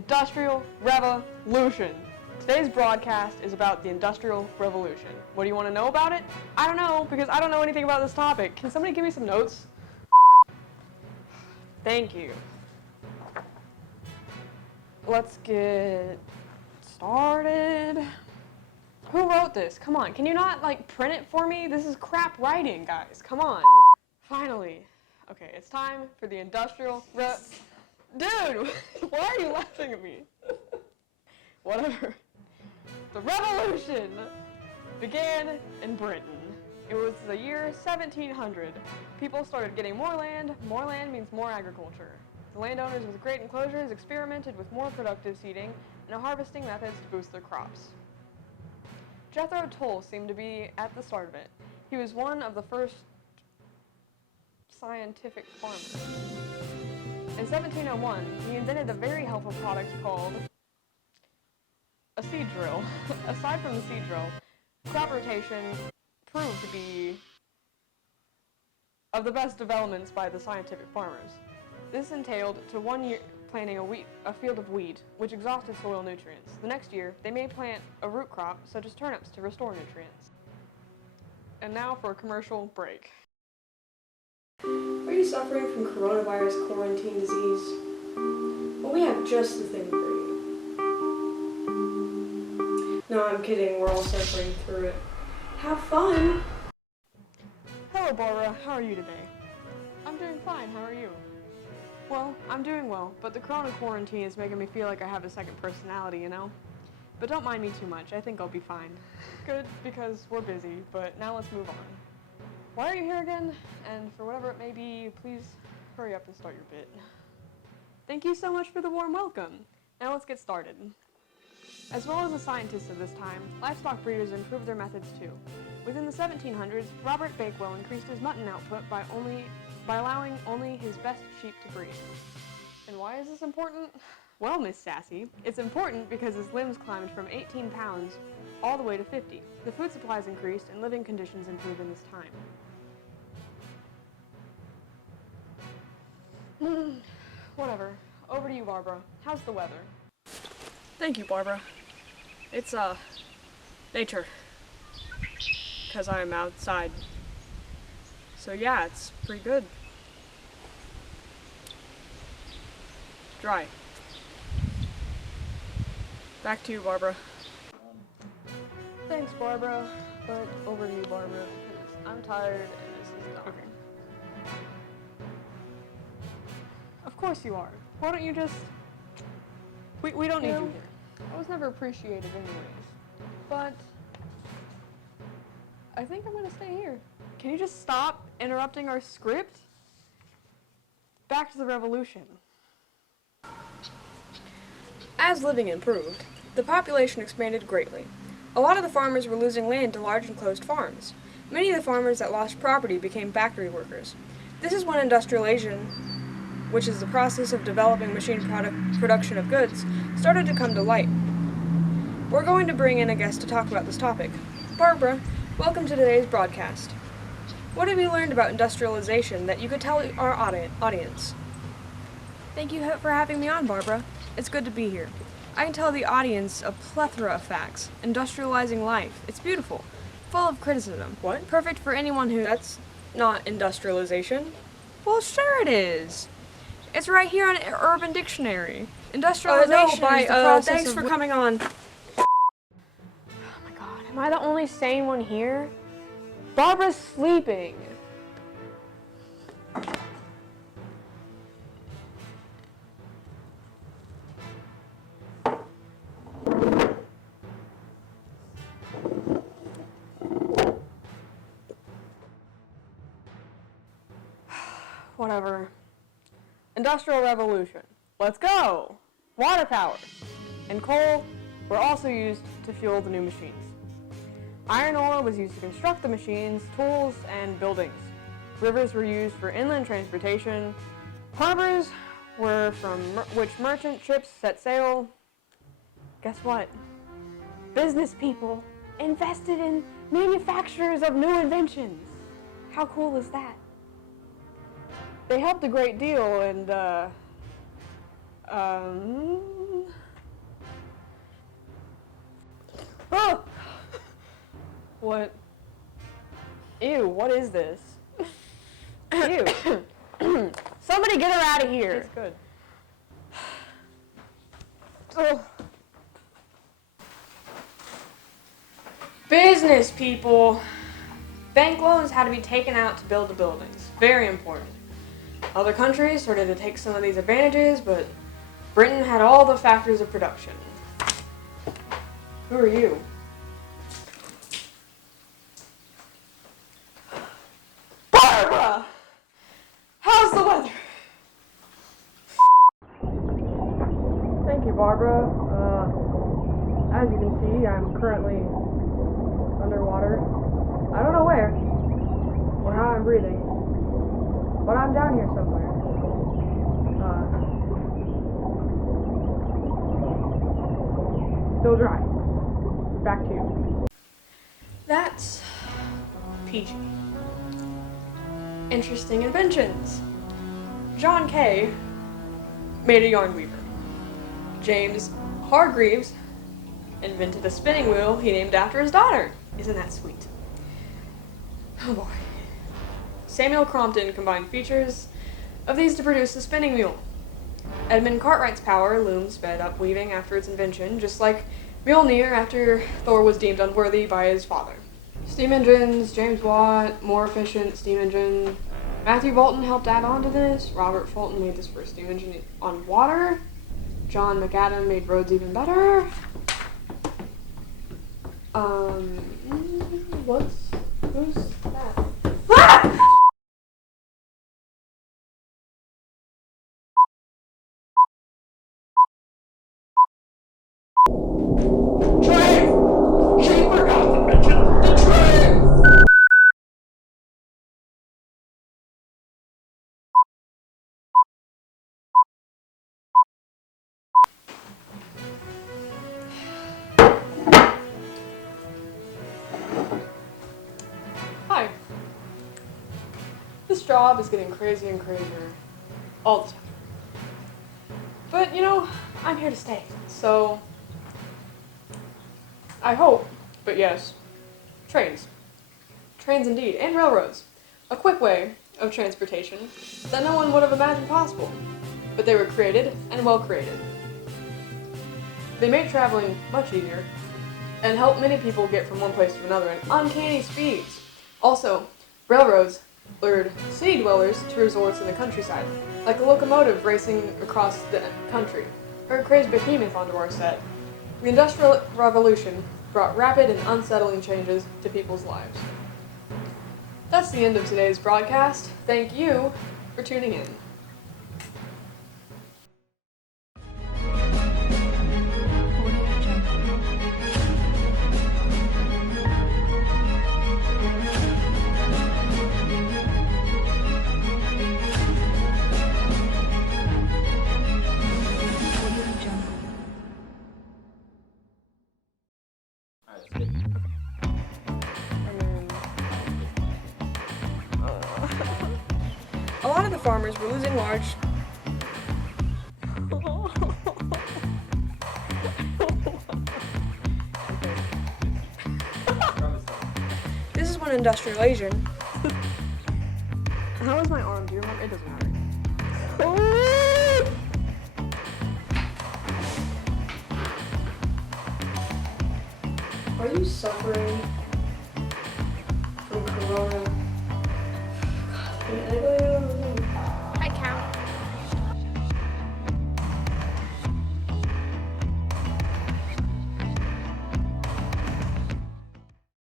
Industrial Revolution. Today's broadcast is about the Industrial Revolution. What do you want to know about it? I don't know, because I don't know anything about this topic. Can somebody give me some notes? Thank you. Let's get started. Who wrote this? Come on, can you not, print it for me? This is crap writing, guys. Come on. Finally. Okay, it's time for the Industrial Dude, why are you laughing at me? Whatever. The revolution began in Britain. It was the year 1700. People started getting more land. More land means more agriculture. The landowners with great enclosures experimented with more productive seeding and harvesting methods to boost their crops. Jethro Tull seemed to be at the start of it. He was one of the first scientific farmers. In 1701, he invented a very helpful product called a seed drill. Aside from the seed drill, crop rotation proved to be of the best developments by the scientific farmers. This entailed to 1 year planting a field of wheat, which exhausted soil nutrients. The next year, they may plant a root crop, such as turnips, to restore nutrients. And now for a commercial break. Are you suffering from coronavirus quarantine disease? Well, we have just the thing for you. No, I'm kidding. We're all suffering through it. Have fun! Hello, Barbara. How are you today? I'm doing fine. How are you? Well, I'm doing well, but the corona quarantine is making me feel like I have a second personality, you know? But don't mind me too much. I think I'll be fine. Good, because we're busy, but now let's move on. Why are you here again? And for whatever it may be, please hurry up and start your bit. Thank you so much for the warm welcome. Now let's get started. As well as the scientists of this time, livestock breeders improved their methods too. Within the 1700s, Robert Bakewell increased his mutton output by allowing only his best sheep to breed. And why is this important? Well, Miss Sassy, it's important because his limbs climbed from 18 pounds all the way to 50. The food supplies increased and living conditions improved in this time. Whatever. Over to you, Barbara. How's the weather? Thank you, Barbara. It's, nature. 'Cause I'm outside. So yeah, it's pretty good. Dry. Back to you, Barbara. Thanks, Barbara, but over to you, Barbara, because I'm tired and this is dumb. Okay. Of course you are. Why don't you just... We don't need you here. I was never appreciated anyways. But... I think I'm gonna stay here. Can you just stop interrupting our script? Back to the revolution. As living improved, the population expanded greatly. A lot of the farmers were losing land to large enclosed farms. Many of the farmers that lost property became factory workers. This is when industrialization, which is the process of developing machine production of goods, started to come to light. We're going to bring in a guest to talk about this topic. Barbara, welcome to today's broadcast. What have you learned about industrialization that you could tell our audience? Thank you for having me on, Barbara. It's good to be here. I can tell the audience a plethora of facts. Industrializing life. It's beautiful. Full of criticism. What? Perfect for anyone who... That's not industrialization. Well, sure it is. It's right here on Urban Dictionary. Industrialization is the process thanks of... for coming on. Oh my god, am I the only sane one here? Barbara's sleeping. Whatever. Industrial Revolution. Let's go! Water power and coal were also used to fuel the new machines. Iron ore was used to construct the machines, tools, and buildings. Rivers were used for inland transportation. Harbors were from which merchant ships set sail. Guess what? Business people invested in manufacturers of new inventions. How cool is that? They helped a great deal, and Oh! What? Ew, what is this? Ew. Somebody get her out of here. It's good. Oh. Business people. Bank loans had to be taken out to build the buildings. Very important. Other countries started to take some of these advantages, but Britain had all the factors of production. Who are you? Barbara! How's the weather? Thank you, Barbara. As you can see, I'm currently underwater. I don't know where or how I'm breathing, but I'm down here somewhere. Still dry. Back to you. That's peachy. Interesting inventions. John Kay made a yarn weaver. James Hargreaves invented a spinning wheel he named after his daughter. Isn't that sweet? Oh boy. Samuel Crompton combined features of these to produce the spinning wheel. Edmund Cartwright's power loom sped up weaving after its invention, just like Mjolnir after Thor was deemed unworthy by his father. Steam engines, James Watt, more efficient steam engine. Matthew Boulton helped add on to this. Robert Fulton made this first steam engine on water. John McAdam made roads even better. Who's that? Ah! Train! She forgot to mention the train! Hi. This job is getting crazier and crazier all the time. But, you know, I'm here to stay. So, I hope, but yes, trains. Trains indeed, and railroads. A quick way of transportation that no one would have imagined possible. But they were created, and well created. They made traveling much easier, and helped many people get from one place to another at uncanny speeds. Also, railroads lured city dwellers to resorts in the countryside, like a locomotive racing across the country, or a crazed behemoth onto our set. The Industrial Revolution brought rapid and unsettling changes to people's lives. That's the end of today's broadcast. Thank you for tuning in. A lot of the farmers were losing large... This is when industrialization... How is my arm? Do you remember? It doesn't matter. Are you suffering from corona